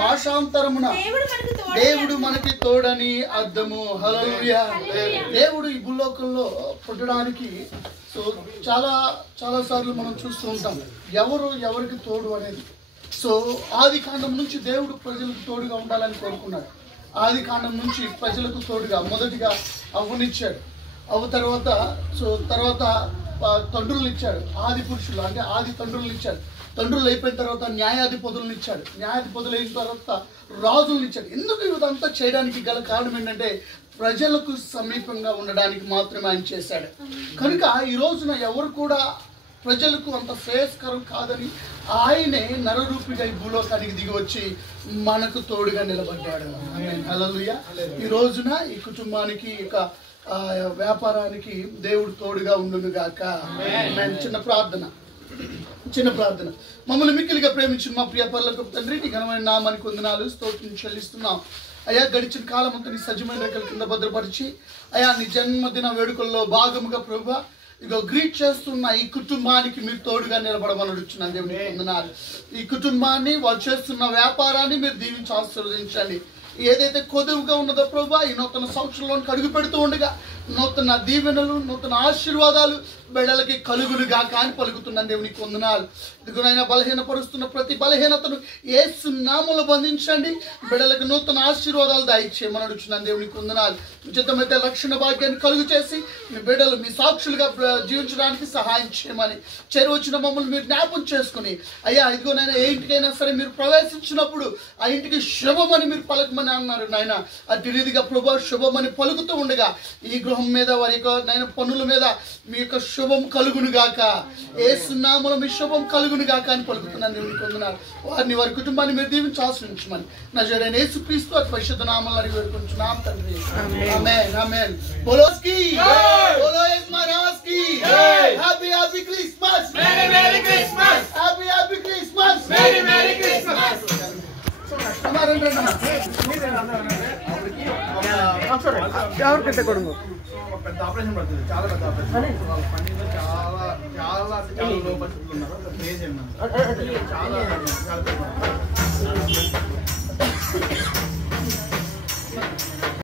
భాషాంతరమున దేవుడు మనకి తోడని అర్థము. హల్లెలూయా. దేవుడు ఈ భూలోకంలో పుట్టడానికి చాలా సార్లు మనం చూస్తూ ఉంటాం ఎవరికి తోడు అనేది. ఆది కాండం నుంచి దేవుడు ప్రజలకు తోడుగా ఉండాలని కోరుకున్నాడు. ఆది కాండం నుంచి ప్రజలకు తోడుగా మొదటిగా అవ్వనిచ్చాడు. అవ్వ తర్వాత తండ్రులను ఇచ్చాడు. ఆది పురుషులు అంటే ఆది తండ్రులను ఇచ్చాడు. తండ్రులు అయిపోయిన తర్వాత న్యాయాధిపతులను ఇచ్చాడు. న్యాయాధిపతులు అయిన తర్వాత రాజులను ఇచ్చాడు. ఎందుకు ఇదంతా చేయడానికి గల కారణం ఏంటంటే ప్రజలకు సమీపంగా ఉండడానికి మాత్రమే ఆయన చేశాడు. కనుక ఈ రోజున ఎవరు కూడా ప్రజలకు అంత శ్రేయస్కరం కాదని ఆయనే నరరూపిగా ఈ భూలోకానికి దిగి వచ్చి మనకు తోడుగా నిలబడ్డాడు. హల్లెలూయా. ఈ రోజున ఈ కుటుంబానికి ఇక వ్యాపారానికి దేవుడు తోడుగా ఉండును గాక. చిన్న ప్రార్థన. మమ్మల్ని మిక్కిలిగా ప్రేమించిన మా ప్రియ పరలోకపు తండ్రి, నీ ఘనమైన నామానికి వందనాలు, స్తోత్రం చెల్లిస్తున్నాం. అయ్యా, గడిచిన కాలం అంతా నీ సజీవమైన రెక్కల కింద భద్రపరిచి అయ్యా నీ జన్మదిన వేడుకల్లో భాగముగా ప్రభువా ఇక గ్రీట్ చేస్తున్న ఈ కుటుంబానికి మీరు తోడుగా నిలబడమని అడుగుతున్నాను. దేవుని వందనాలు. ఈ కుటుంబాన్ని వాళ్ళు చేస్తున్న వ్యాపారాన్ని మీరు దీవించి ఆశీర్వదించండి. ఏదైతే కొదువుగా ఉన్నదో ప్రభువా ఈ నూతన సంవత్సరంలోనికి అడుగు పెడుతూ ఉండగా నూతన దీవెనలు నూతన ఆశీర్వాదాలు బిడ్డలకి కలుగునుగా కాని పలుకుతున్నాను. దేవునికి వందనాలు. ఇదిగోనైనా బలహీనపరుస్తున్న ప్రతి బలహీనతను యేసు నామములో బంధించండి. బిడ్డలకు నూతన ఆశీర్వాదాలు దయచేయమని అడుగుతున్నాను. దేవునికి వందనాలు. ఉచితమైతే రక్షణ భాగ్యాన్ని కలుగు చేసి మీ బిడ్డలు మీ సాక్షులుగా జీవించడానికి సహాయం చేయమని చేరువచ్చిన మమ్మల్ని మీరు జ్ఞాపం చేసుకుని అయ్యా ఇదిగోనైనా ఏ ఇంటికైనా సరే మీరు ప్రవేశించినప్పుడు ఆ ఇంటికి శుభమని మీరు పలకమని అన్నారు నాయన. అటు రీతిగా ప్రభు శుభమని పలుకుతూ ఉండగా ఈ గృహం మీద వారి యొక్క నైనా పనుల మీద మీ యొక్క శుభం కలుగునుగాక. యేసు నామములో మీ శుభం కలుగునుగాక అని పలుకుతున్నాను. దేవునికి వందనాలు. వారిని వారి కుటుంబాన్ని మీరు దీవించి ఆశ్రయించమని నజరేయుడైన యేసుక్రీస్తు అతి పరిశుద్ధ నామములో అడిగి వేడుకుంటున్నాం తండ్రి. ఆమేన్ ఆమేన్. బోలోస్కి బోలో యేసు మహారాజ్కి happy Christmas. Merry Christmas. Happy Christmas. Merry Christmas. పెద్ద కొడుకు పెద్ద ఆపరేషన్ పడుతుంది. చాలా పెద్ద ఆపరేషన్. చాలా లో పరిస్థితులు ఉన్నారు. చాలా